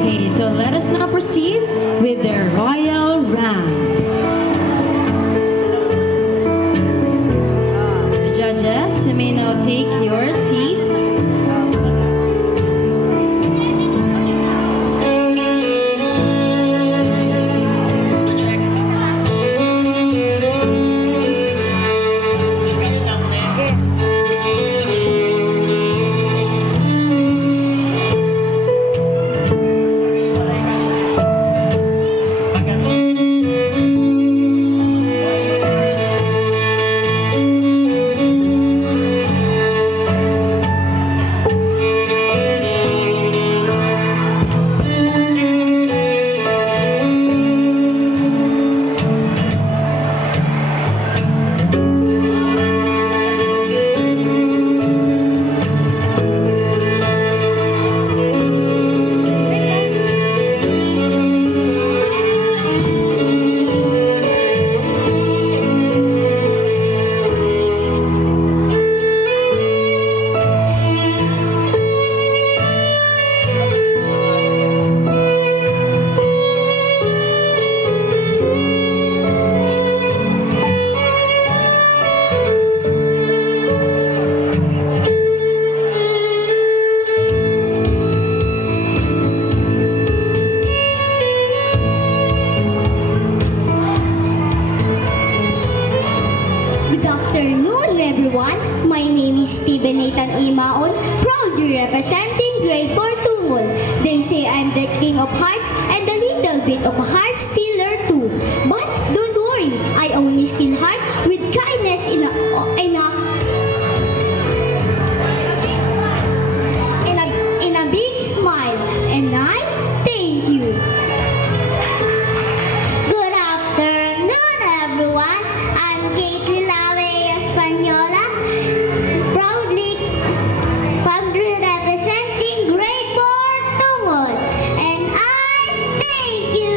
Okay, so let us now proceed with the royal round. The judges, you may now take your seat. Good afternoon, everyone. My name is Steven Nathan Imaon, proudly representing Grade 4 Tungol. They say I'm the king of hearts and a little bit of a heart stealer too. But don't worry, I only steal heart with kindness in a big smile. And I thank you. Good afternoon, everyone. I'm Kate Lilave Espanola, proudly representing Grade 4 Tungol, and I thank you.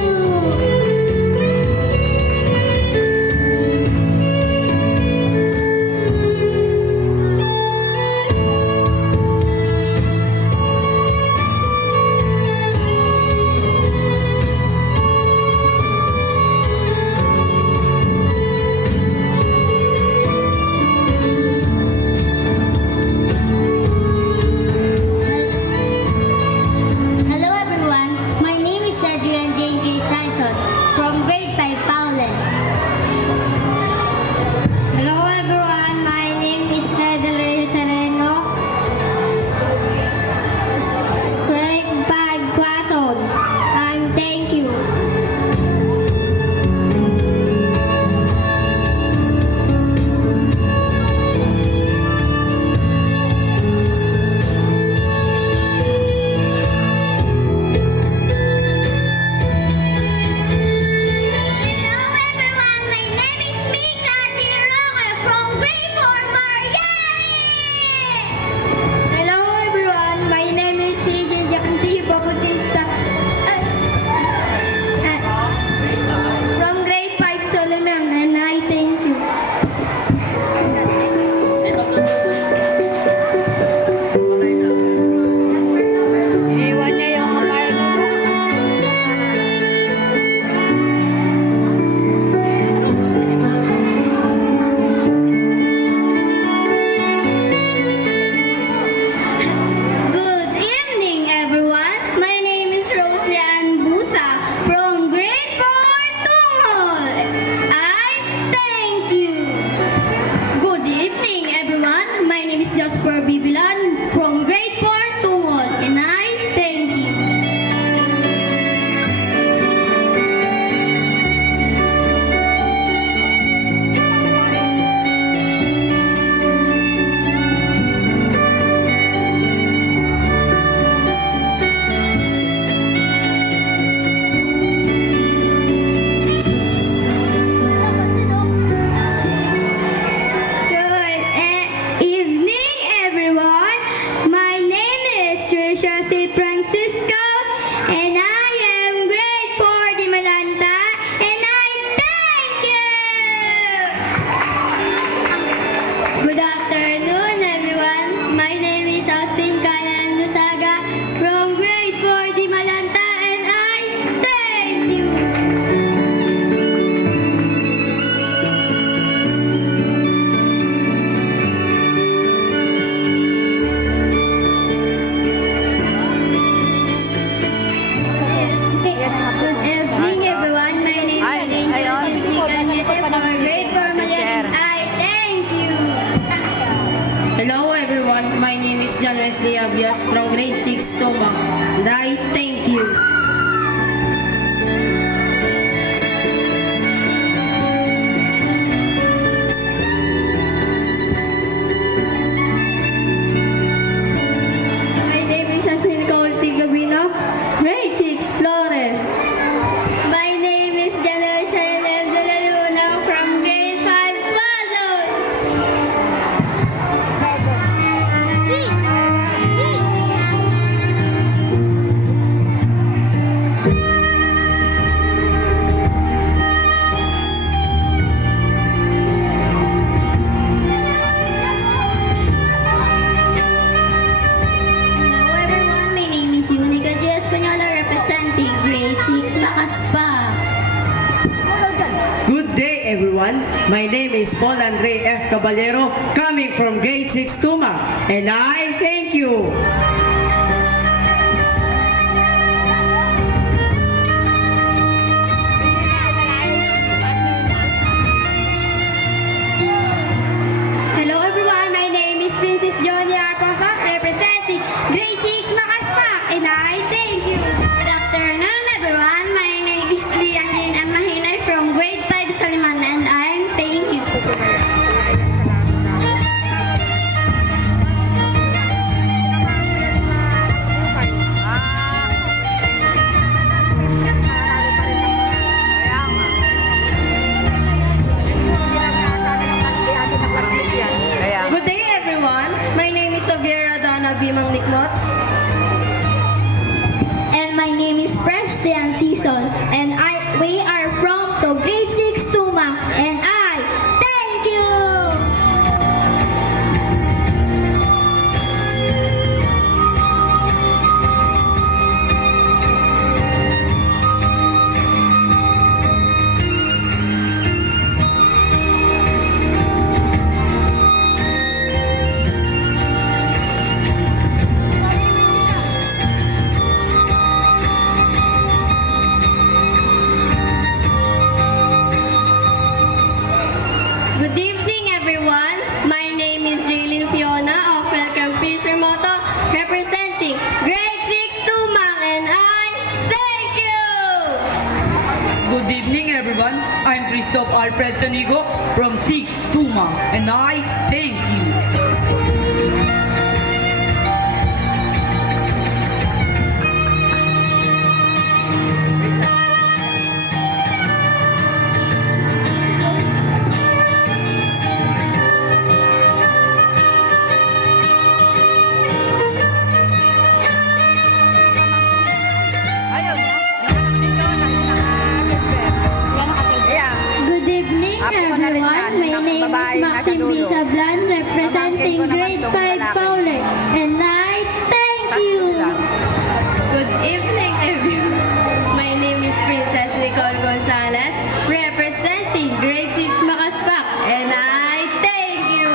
Francisco, and I am grade 4 Di Malanta, and I thank you! Good afternoon, everyone. My name is Austin Canan Lusaga from grade 4 Di Malanta, and I thank you! Good evening, everyone. My name is Angel Jessica Nieto from grade 4 Malayan. I thank you! Hello everyone, my name is John Wesley Abias from grade 6 Toma, and I thank you. My name is Ashley Nicole Tigabino, grade 6 Flores. My name is Janelle Chanel de la Luna from grade 5 Quezon. Hello everyone, my name is Unica G. Espanola representing grade 6 Macaspa. Good day everyone, my name is Paul Andre F. Caballero coming from grade 6 Tuma, and I thank you. Hello everyone, my name is Princess Johnny Arposa representing grade 6 Macaspa, and I thank you. Good afternoon everyone, my name is Lian Jane M. Mahinay from grade 5 Saliman, and I thank you. Good day, everyone. My name is Saviera Dana Bimang Niknot. And my name is Preston Season, and we are from the grade 6 Tuma, and I thank you. Good evening, everyone. My name is Jaylin Fiona of Welcome Fisher Moto, representing grade 6 Tumang, and I thank you. Good evening everyone. I'm Christoph Alfred Sanigo from 6 Tuma, and I thank you. Good evening, everyone. My name is Maxim Bisablan, representing grade 5 Paulette, and I thank you. Good evening, everyone. My name is Princess Nicole Gonzalez, representing grade 6 Macaspak, and I thank you.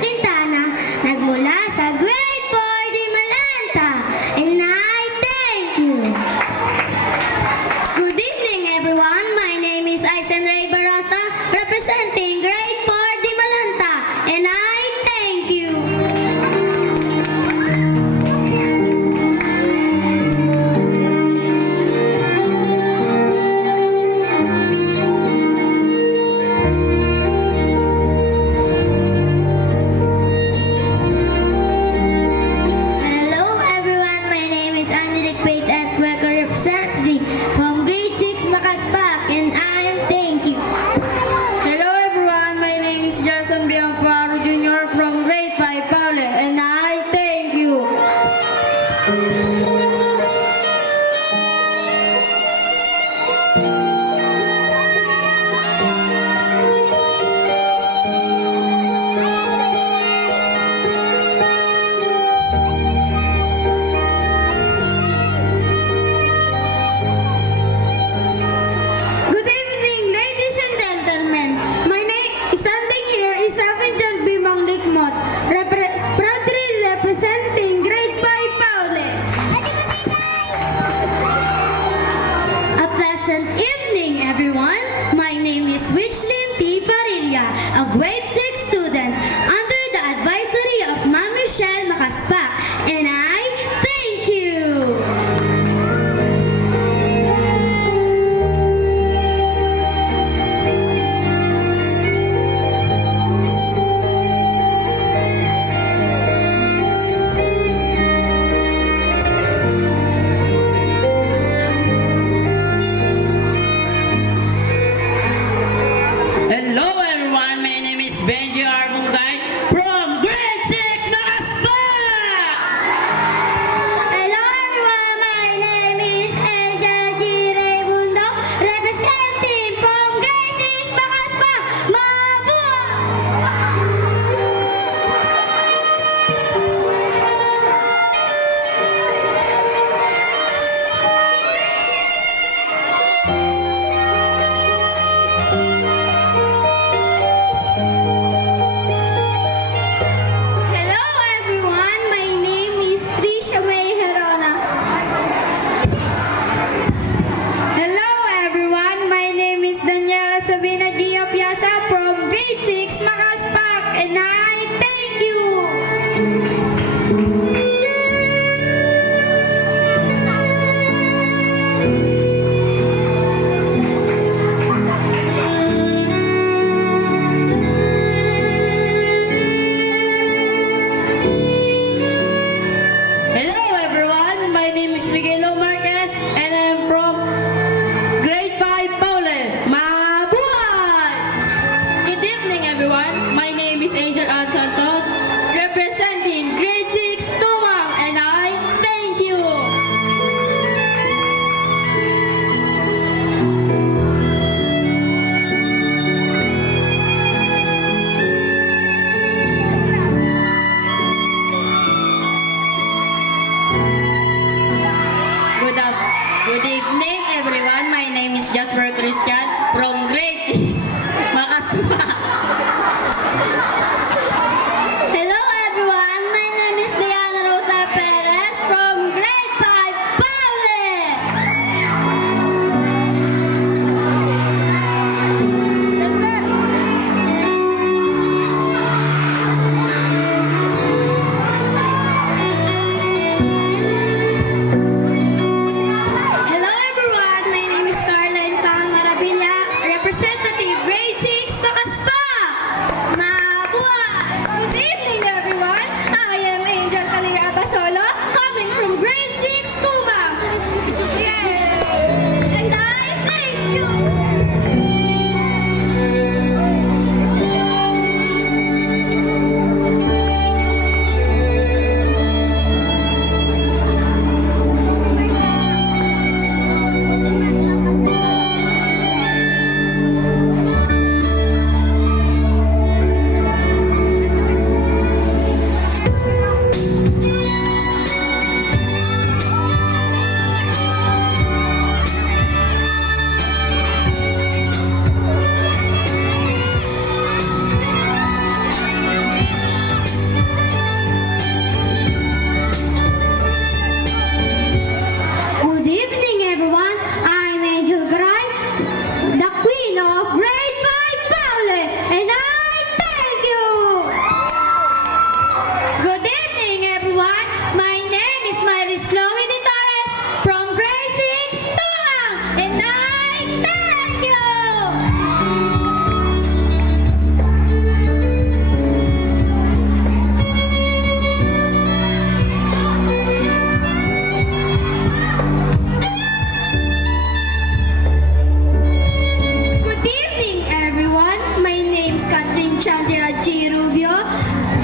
Quintana, nagmula sa Grade 4 Di Malanta, and I thank you. Good evening, everyone. My name is Aisen Ray Barasa, representing Grade 4 Di Malanta, and I thank you.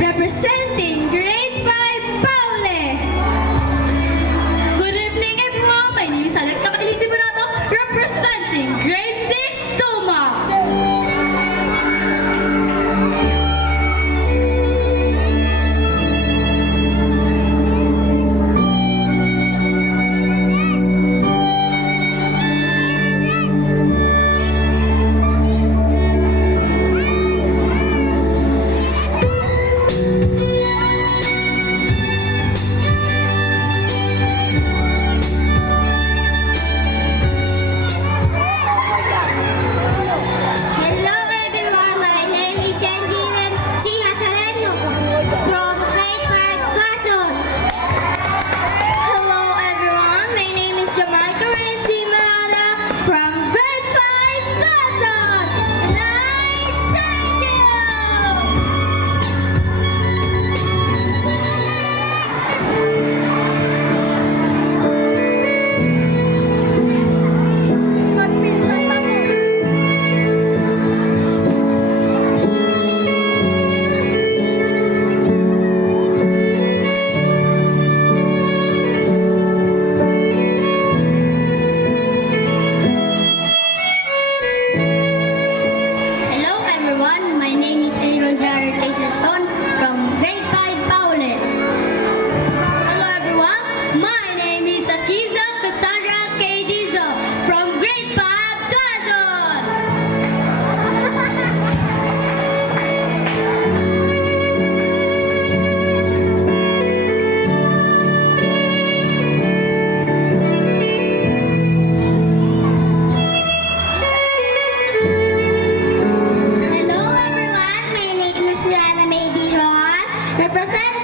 representing grade 5 Paule. Good evening, everyone. My name is Alex Nakatilisimonato, representing grade 6 Tuma. Hello everyone, my name is Sanjivan Sihasareno from grade 5 Quezon. Hello everyone, my name is Jamaica Renzi Mara from grade 5 Quezon. And I thank you! Magpinsan pa mo. Hello everyone, my name is Aaron Jared Teserson from grade 5 Paule. Hello, everyone. My name is Akiza Cassandra K. Dizo from grade 5 Quezon. Hello everyone, my name is Joanna Maydi Ross, representing